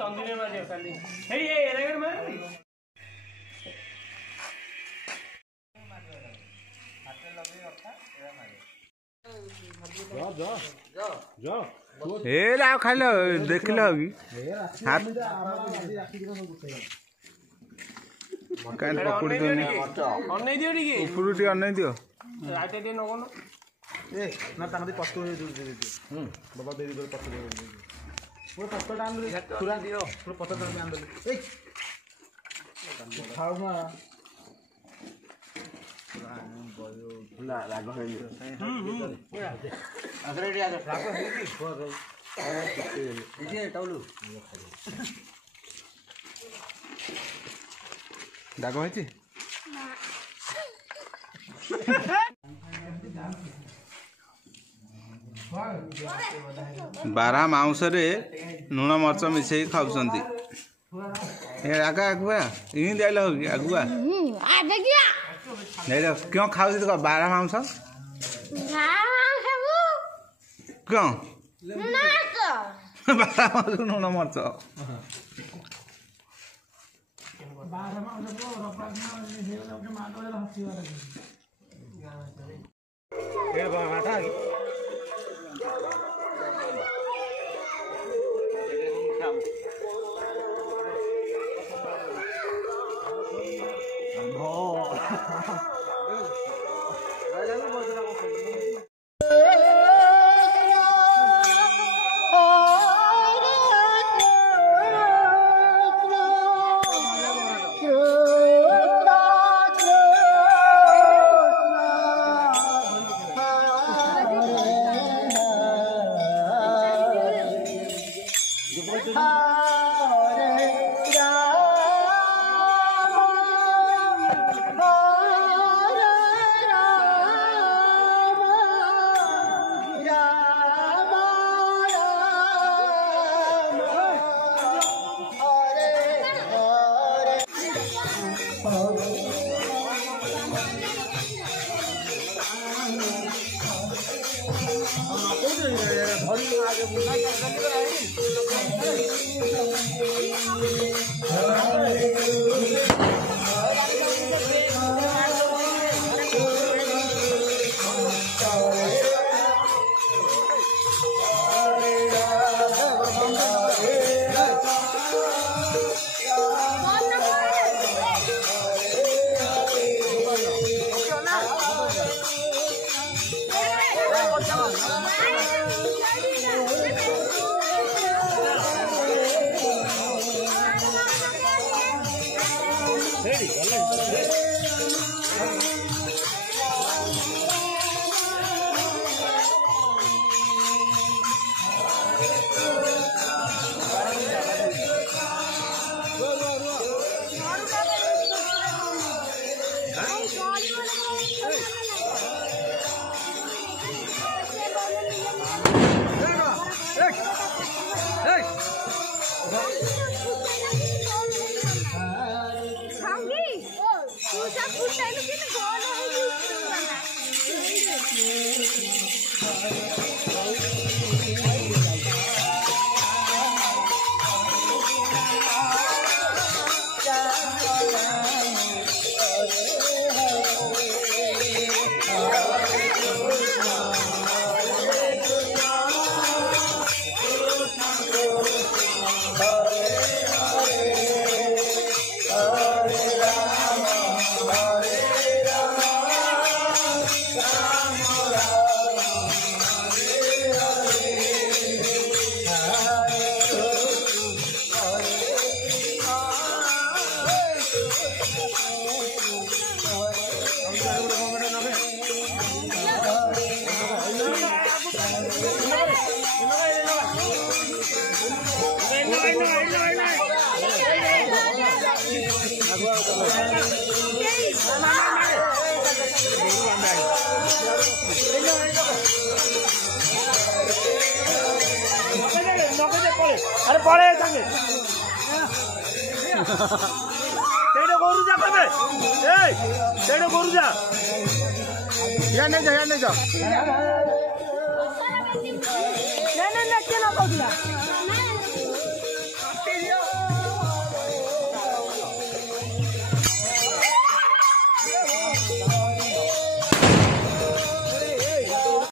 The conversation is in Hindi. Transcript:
तंदूरी मारे खाली खाइल देख लो पकड़ दियो अन दियो ना ताकि पस्त बाबा दे पस्त पस्तटा पूरा दियो पस्त खाऊ ना राग दाग है बारा मांस रे लुण मर्च मिसे खाऊंट आगा आगुआ इन दिल आगुआ क्यों खाऊ तो बारा मांस क्यों बारा मांस लुण मर्च अरे पड़े संगे तेरे को गोरुजा कहबे ए सेडो गोरुजा या नहीं जा नहीं के ना कहूला